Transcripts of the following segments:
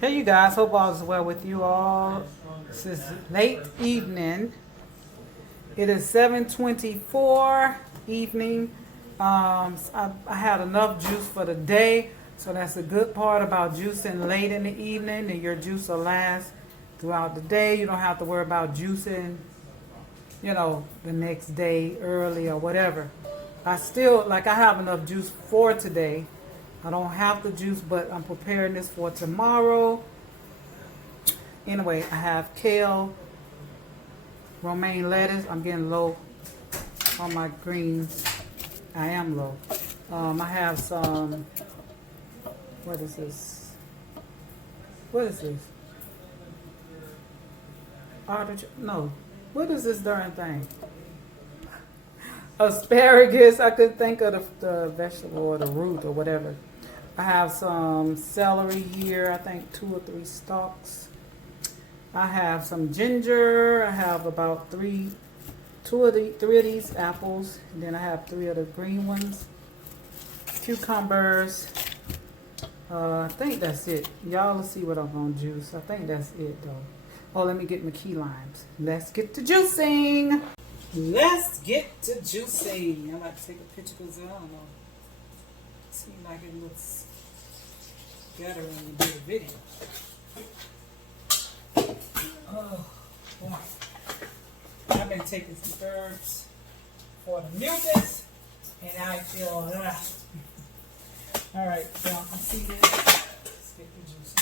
Hey, you guys. Hope all is well with you all. This is late evening. It is 7:24 evening. I had enough juice for the day, so that's a good part about juicing late in the evening, and your juice will last throughout the day. You don't have to worry about juicing, the next day early or whatever. I have enough juice for today. I don't have the juice, but I'm preparing this for tomorrow. Anyway, I have kale, romaine lettuce. I'm getting low on my greens. I am low. I have some, what is this? What is this? No. What is this darn thing? Asparagus. I couldn't think of the vegetable or the root or whatever. I have some celery here. I think 2 or 3 stalks. I have some ginger. I have about 3 of these apples. And then I have 3 of the green ones. Cucumbers. I think that's it. Y'all will see what I'm going to juice. I think that's it though. Oh, let me get my key limes. Let's get to juicing. Let's get to juicing. I like to take a picture because I don't know. It seems like it looks better when you do the video. Oh, boy. I've been taking some herbs for the mucus, and I feel all right, y'all. I see this. Let's get the juice.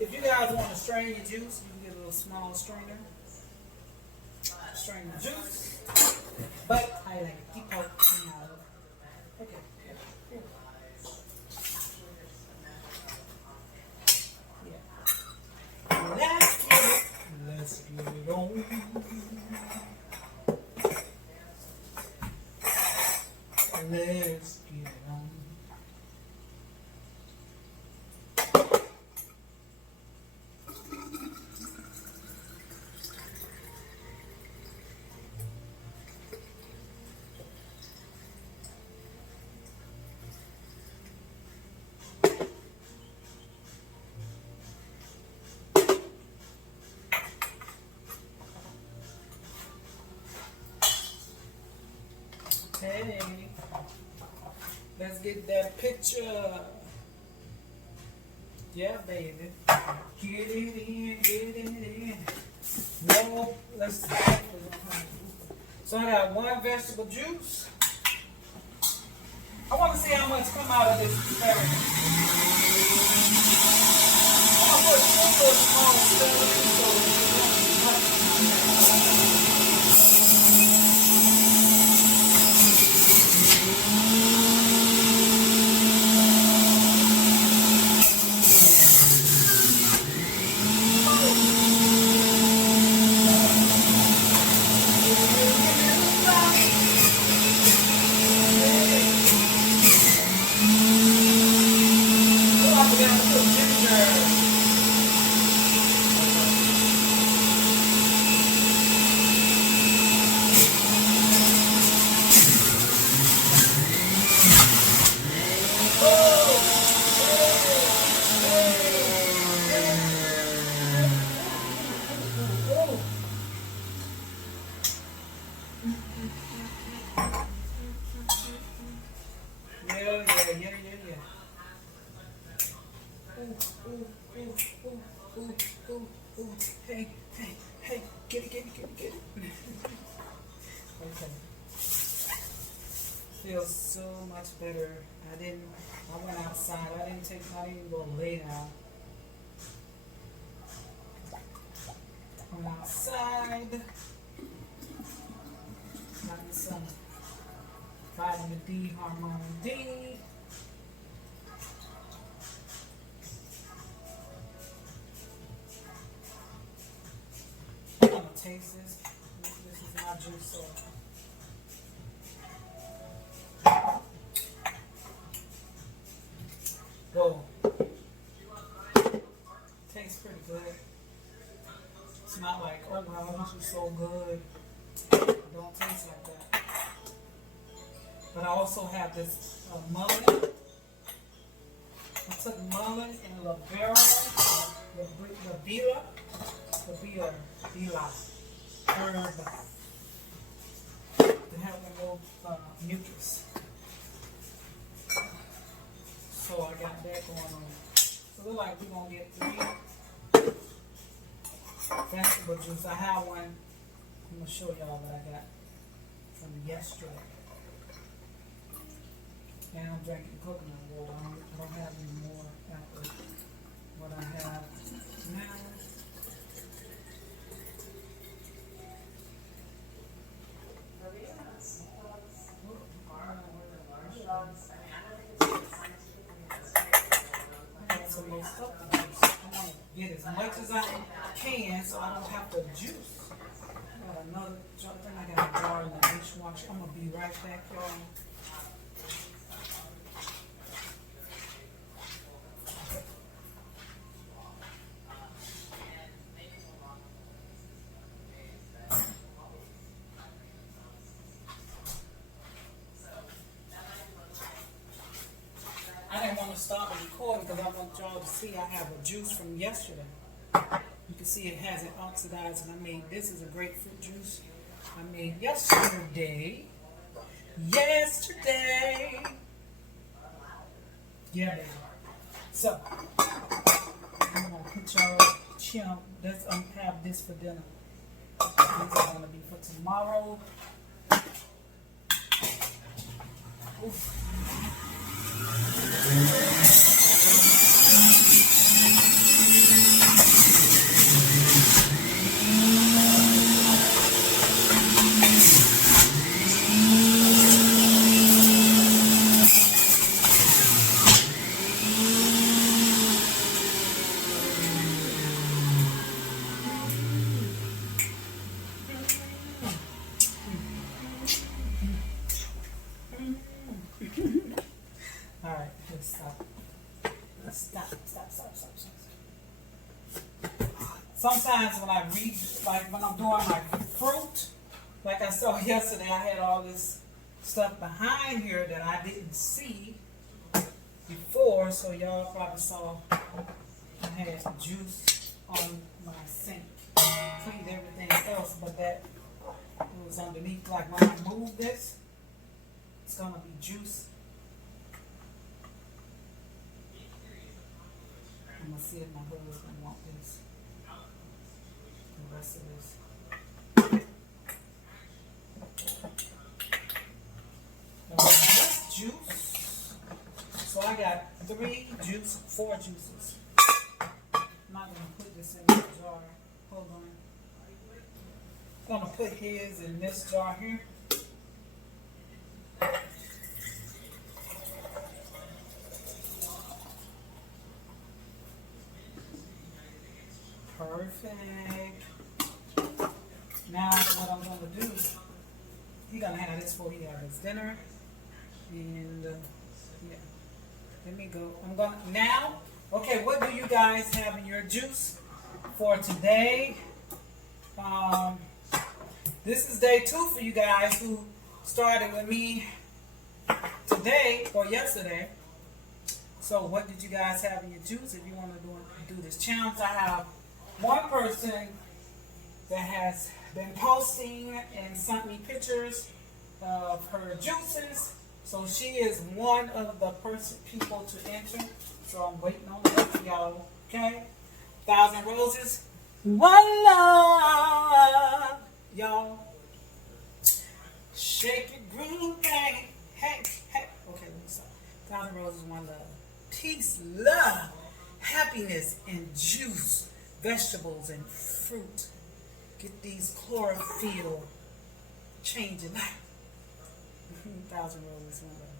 If you guys want to strain your juice, you can get a little small strainer. Strain the juice. But I like to keep out. Okay. Yeah. Let's get it on. Let's get it on. Hey, let's get that picture. Yeah, baby. Get it in, get it in. No, let's see. So I got one vegetable juice. I want to see how much come out of this asparagus. I'm going to put two little small celery so Hey, hey, hey, get it. Okay. Feels so much better. I went outside. I didn't go lay down. Went outside. Got me some vitamin D, hormone D. Taste this. This is my juice, so whoa. Tastes pretty good. It's not like, oh wow, this is so good. Don't taste like that. But I also have this mullet. I took mullet and a libera, the bila herb to help me move mucus. So I got that going on. So it looks like we're gonna get 3 vegetable juice. I have one. I'm gonna show y'all what I got from yesterday. And I'm drinking coconut water. I don't have any more after what I have now. Some more stuff to juice. I want to get as much as I can so I don't have to juice. I got another jar. I got a jar in the dishwasher. I'm gonna be right back, y'all. Stop and record because I want y'all to see I have a juice from yesterday. You can see it hasn't oxidized, and I made this is a grapefruit juice I made yesterday. Yeah, baby. So I'm gonna put y'all chimp. Let's have this for dinner. These are gonna be for tomorrow. Oof. Sometimes when I read, like when I'm doing my fruit, like I saw yesterday, I had all this stuff behind here that I didn't see before, so y'all probably saw I had juice on my sink. Cleaned everything else, but that was underneath. Like when I moved this, It's gonna be juice. I'm gonna see if my husband want this. The rest of this. That's juice. So I got 4 juices. I'm not gonna put this in the jar. Hold on. I'm gonna put his in this jar here. Perfect. Now what I'm gonna do, he's gonna have this before he has his dinner. And yeah, let me go. I'm gonna now. Okay, what do you guys have in your juice for today? This is day 2 for you guys who started with me today or yesterday. So what did you guys have in your juice? If you want to do this challenge, I have one person that has been posting and sent me pictures of her juices. So she is one of the people to enter. So I'm waiting on the rest of y'all. Okay? 1,000 Roses. One love. Y'all. Shake it, groove, hey, hey, hey. Okay, let me stop. 1,000 Roses, one love. Peace, love, happiness, and juice, vegetables, and fruit. Get these chlorophyll, change your life. 1,000 Roses, one love.